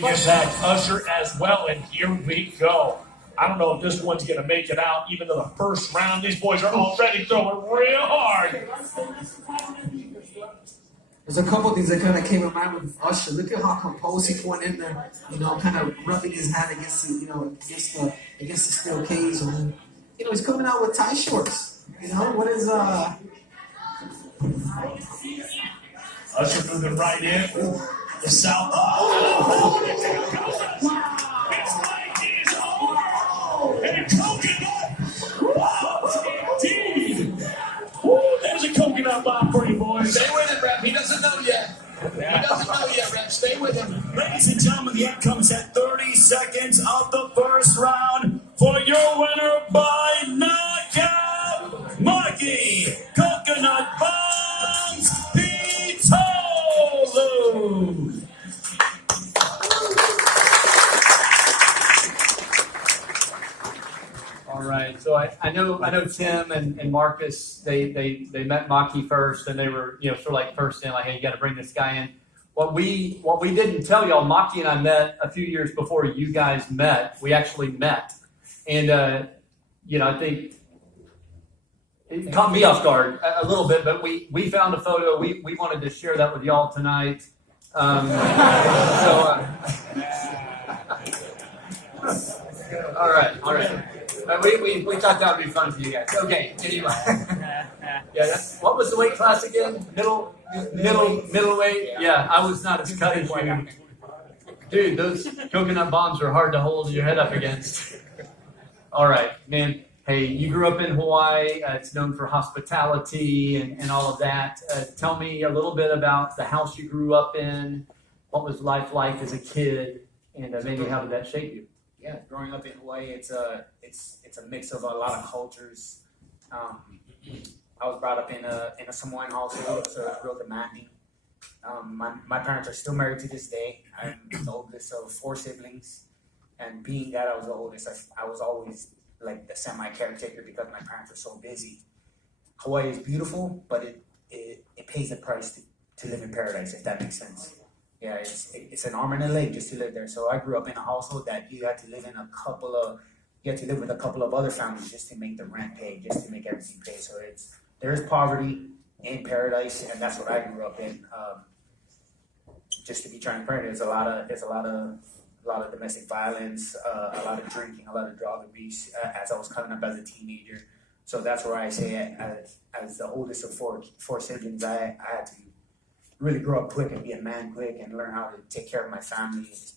big impact Usher as well, and here we go. I don't know if this one's going to make it out even to the first round. These boys are already throwing real hard. There's a couple things that kind of came in mind with Usher. Look at how composed he went in there, kind of rubbing his hand against the, against the steel cage, and then, he's coming out with tie shorts. What is Usher moving right in. The south. It's like he's on. And coconut. Indeed. There's a coconut bomb for you, boys. Stay with him, Rep. He doesn't know yet. He doesn't know yet, Rep. Stay with him. Ladies and gentlemen, the end comes at 30 seconds of the first round for your winner by knockout, Maki, Coconut Bombs, Pitolo. All right, so I know Tim and Marcus, they met Maki first, and they were sort of like first in, like, hey, you got to bring this guy in. What we didn't tell y'all, Maki and I met a few years before you guys met. We actually met, and I think it caught me off guard a little bit, but we found a photo. We wanted to share that with y'all tonight. All right. We thought that would be fun for you guys. Okay, anyway. What was the weight class again? Middleweight? Yeah, I was not as cut as you. Dude, those coconut bombs are hard to hold your head up against. All right, man. Hey, you grew up in Hawaii. It's known for hospitality and all of that. Tell me a little bit about the house you grew up in. What was life like as a kid? And maybe how did that shape you? Yeah, growing up in Hawaii, it's a mix of a lot of cultures. I was brought up in a Samoan household, so it's real demanding. My parents are still married to this day. I'm the oldest of 4 siblings, and being that I was the oldest, I was always like the semi-caretaker because my parents were so busy. Hawaii is beautiful, but it pays the price to live in paradise, if that makes sense. Yeah, it's an arm and a leg just to live there. So I grew up in a household that you had to live with a couple of other families just to make the rent pay, just to make everything pay. So there is poverty in paradise, and that's what I grew up in. Just to be transparent, there's a lot of domestic violence, a lot of drinking, a lot of drug abuse as I was coming up as a teenager. So that's where I say, as the oldest of four siblings, I had to really grow up quick and be a man quick and learn how to take care of my family and just